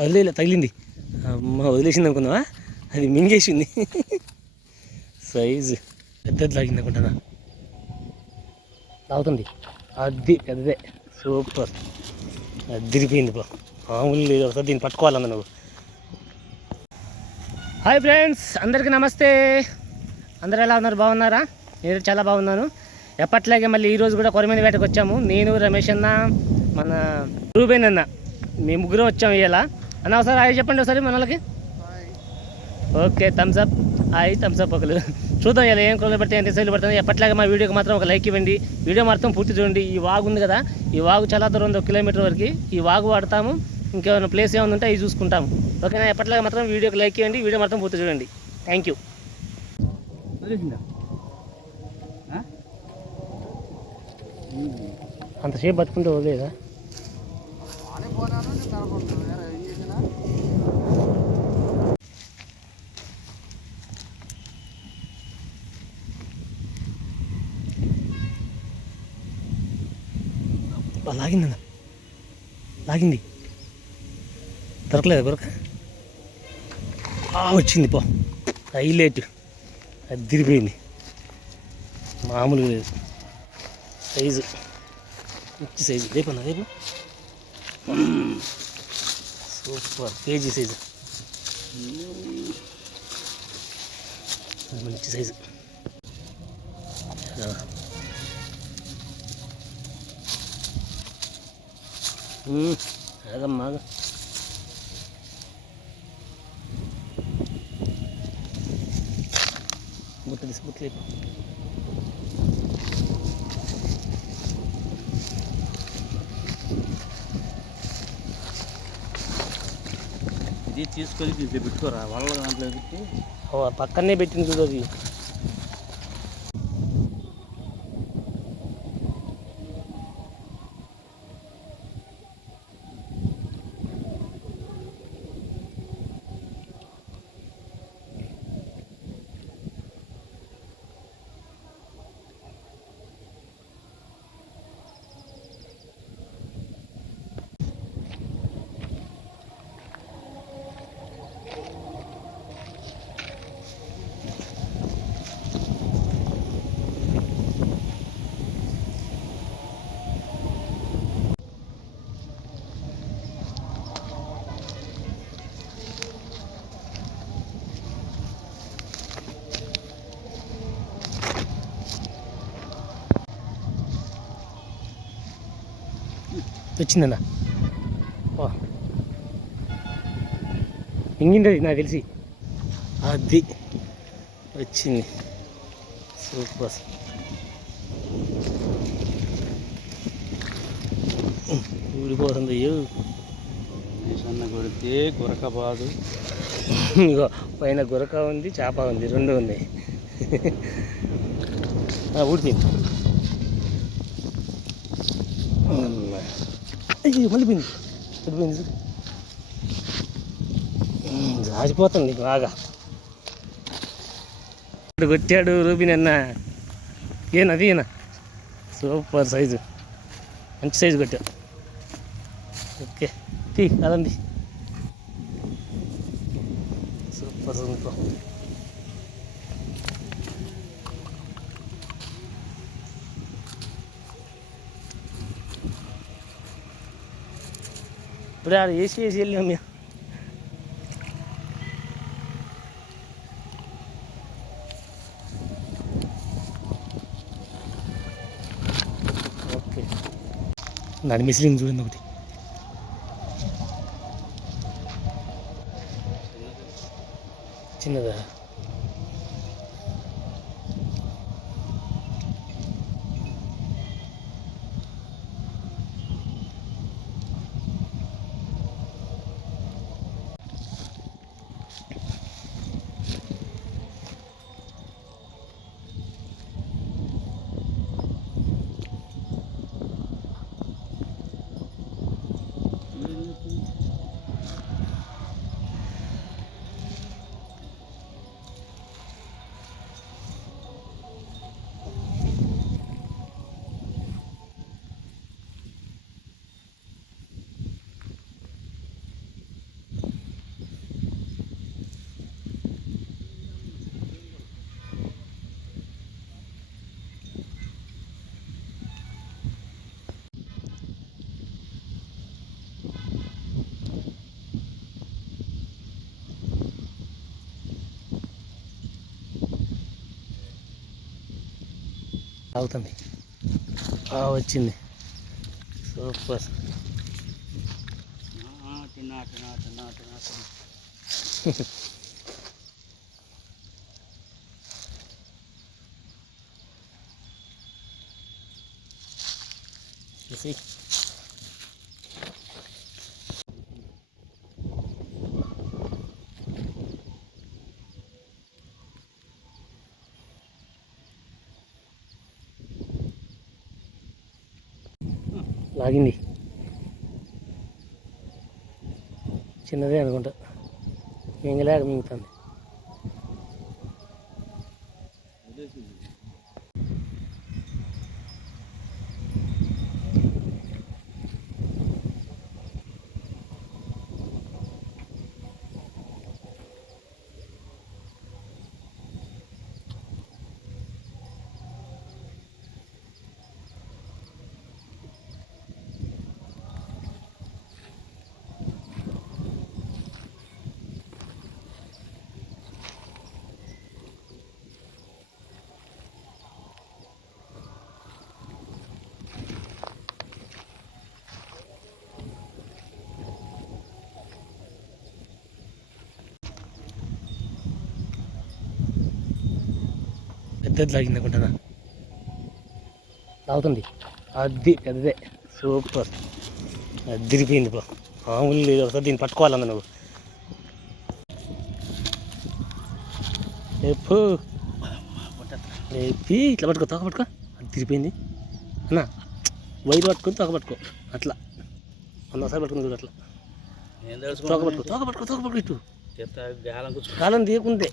వదిలే తగిలింది అమ్మ వదిలేసింది అనుకుందామా అది మింగేసింది సైజు పెద్దది లాగింది అనుకుంటున్నా తాగుతుంది అది పెద్దదే సూపర్ అదిరిపోయింది బా మామూలు లేదు ఒకసారి దీన్ని పట్టుకోవాలన్న నువ్వు. హాయ్ ఫ్రెండ్స్, అందరికీ నమస్తే. అందరు ఎలా ఉన్నారు? బాగున్నారా? నేను చాలా బాగున్నాను. ఎప్పట్లాగే మళ్ళీ ఈరోజు కూడా కొరమేను వేటకు వచ్చాము. నేను, రమేష్ అన్న, మన రూబేన్ అన్న, మేము ముగ్గురం వచ్చాము. ఇలా అన్న ఒకసారి హాయ్ చెప్పండి ఒకసారి మన వాళ్ళకి. Okay, Thums Up. హాయ్ థమ్స్అప్ ఒకరు. చూద్దాం ఇలా ఏం కొలు పడితే ఎంత సైలు పడుతుంది. ఎప్పట్లాగా మా వీడియోకి మాత్రం ఒక లైక్ ఇవ్వండి. వీడియో మాత్రం పూర్తి చూడండి. ఈ వాగు ఉంది కదా, ఈ వాగు చాలా దూరం ఉంది, 1 కిలోమీటర్ వరకు. ఈ వాగు వాడతాము, ఇంకేమైనా ప్లేస్ ఏమైనా ఉంటే అవి చూసుకుంటాము. ఓకేనా? ఎప్పట్లాగా మాత్రం వీడియోకి లైక్ ఇవ్వండి. వీడియో మాత్రం పూర్తి చూడండి. Thank you. అంతసేపు బతుకుంటే వదిలేదా? లాగిందన్న, లాగింది. దొరకలేదు దొరక వచ్చింది పో. హైలైట్ అదిరిపోయింది, మామూలుగా లేదు. సైజు మంచి సైజు. రేపన్నా రేపు సూపర్ కేజీ సైజు, మంచి సైజు. ఆగమ్మా బుట్ట తీసి బుట్టలేపు. ఇది తీసుకొని ఇది పెట్టుకోరా వాళ్ళ దాంట్లో పెట్టి. పక్కనే పెట్టింది చూడు అది. వచ్చిందన్న ఇంగింది అది నాకు తెలిసి. అది వచ్చింది, సూపర్. ఊడిపోతుంది. అయ్యో సన్న కొడితే గురక బాదు. ఇగో పైన గురక ఉంది, చేప ఉంది, 2 ఉన్నాయి. ఊడిపోయింది. అయ్యి మళ్ళీ పోయింది, పడిపోయింది. రాసిపోతుంది బాగా. కొట్టాడు రూబిన్ అన్న. ఏనది ఏనా సూపర్ సైజు, మంచి సైజు కొట్టాడు. ఓకే తీ అదండి, సూపర్ సూపర్. ఇప్పుడు ఆడ వేసి వెళ్ళాం మేము. ఓకే, దాని మిసిలింగ్ చూడండి ఒకటి. చిన్నదా? అవుతుంది. వచ్చింది. సూపర్. తిన్నా తిన్నా తిన్నా తిన్నా చూసి లాగింది. చిన్నదే అనుకుంటా, మింగలేక మింగుతుంది. పెద్దది లాగింది అనుకుంటున్నా. లాగుతుంది. అది పెద్దదే. సూపర్. అదిరిపోయింది బా. మామూలు లేదు. ఒకసారి దీన్ని పట్టుకోవాలన్నా నువ్వు. ఎప్పు లేపి ఇట్లా పట్టుకో, తోక పట్టుకో. అదిరిపోయింది అన్నా. వైర్ పట్టుకొని తోక పట్టుకో. అట్లా 100సారి పట్టుకుని చూడు. అట్లా తోక పట్టుకో, తోక పట్టుకో, తోక పట్టుకో. ఇటు గాలం తీయకుందే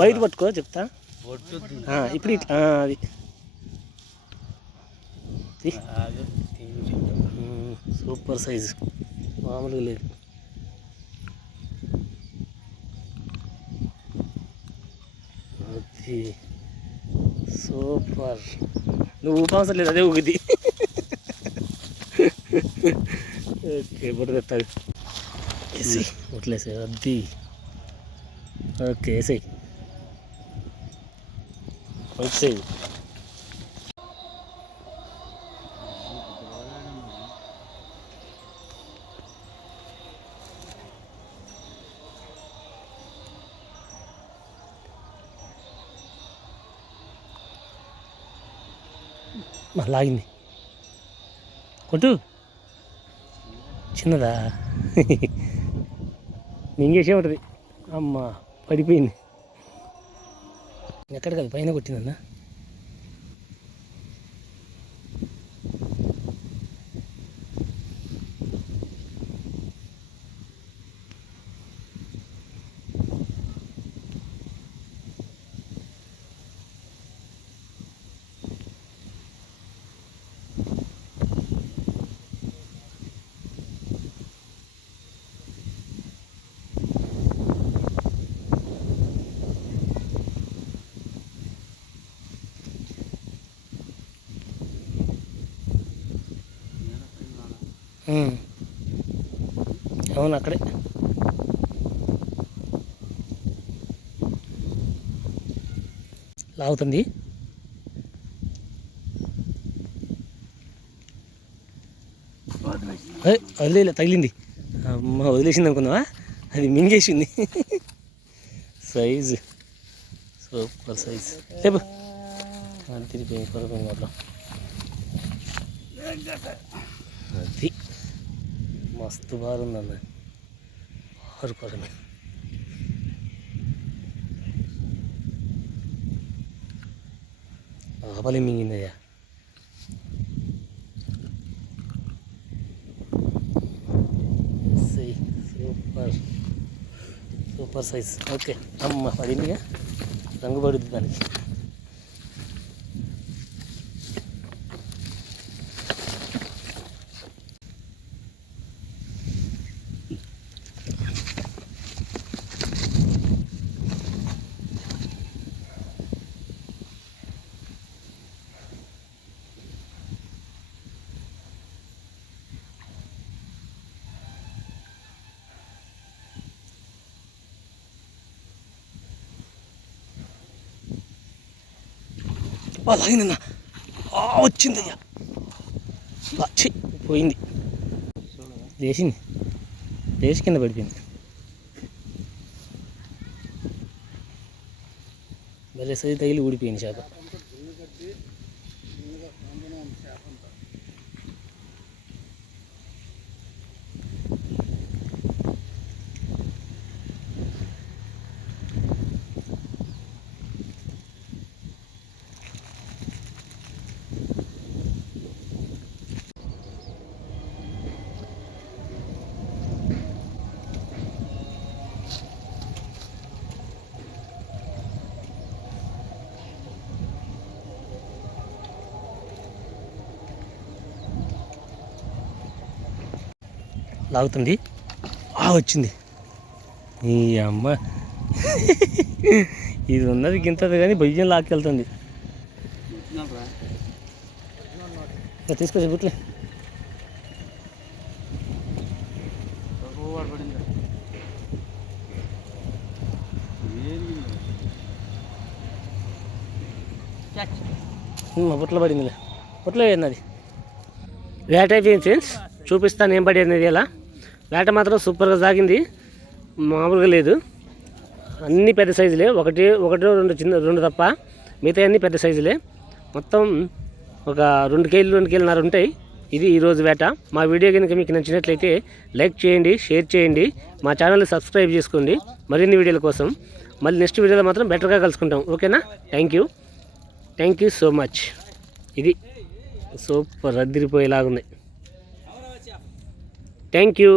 వైర్ పట్టుకో చెప్తా. ఇప్పుడు ఇట్లా అది సూపర్ సైజు, మామూలుగా లేదు. అది సూపర్. నువ్వు ఊపవసరం లేదు, అదే ఊగిది. ఓకే, బుట్ట తెస్తాడు. వేసి బుట్టలేసే అది. ఓకే, వేసాయి. వచ్చేది. లాగింది. కొట్టు. చిన్నదా? మింగేసే ఉంటుంది. అమ్మ పడిపోయింది. ఎక్కడ కదా పైన కొట్టిందన్నా. అవును, అక్కడే. లాగుతుంది. వదిలే, తగిలింది. అమ్మ, వదిలేసింది అనుకున్నావా? అది మింగేసింది. Size super size. లేపు. తిరిగిపోయింది కొరపోయింది అట్లా. అది మస్తు బాగుందన్న. కొరమే ఆపలి మింగిందయ్యా. Super super size. ఓకే, అమ్మ పడిందిగా. రంగు పడుద్ది దానికి. లాగిందన్నా వచ్చిందయ్యా ఛీ, పోయింది లేచింది లేచి కింద పడిపోయింది భలే సరి తగిలి ఊడిపోయింది చేప లాగుతుంది వచ్చింది ఈ అమ్మ ఇది ఉన్నది గింతది కానీ బయ్యం లాక్కెళ్తుంది తీసుకొచ్చి గుట్లే బుట్టలో పడిందిలే బుట్టలో వేయండి వేట అయిపోయింది ఫ్రెండ్స్ చూపిస్తాను ఏం పడి అనేది ఇలా వేట మాత్రం సూపర్గా సాగింది మామూలుగా లేదు అన్నీ పెద్ద సైజులే ఒకటి రెండు తప్ప మిగతా అన్నీ పెద్ద సైజులే మొత్తం ఒక 2 కేజీలున్నర ఉంటాయి ఇది ఈరోజు వేట మా వీడియో కనుక మీకు నచ్చినట్లయితే లైక్ చేయండి షేర్ చేయండి మా ఛానల్ని సబ్స్క్రైబ్ చేసుకోండి మరిన్ని వీడియోల కోసం మళ్ళీ నెక్స్ట్ వీడియోలో మాత్రం బెటర్గా కలుసుకుంటాం ఓకేనా థ్యాంక్ యూ సో మచ్ ఇది సూపర్ అదిరిపోయేలాగుంది థ్యాంక్ యూ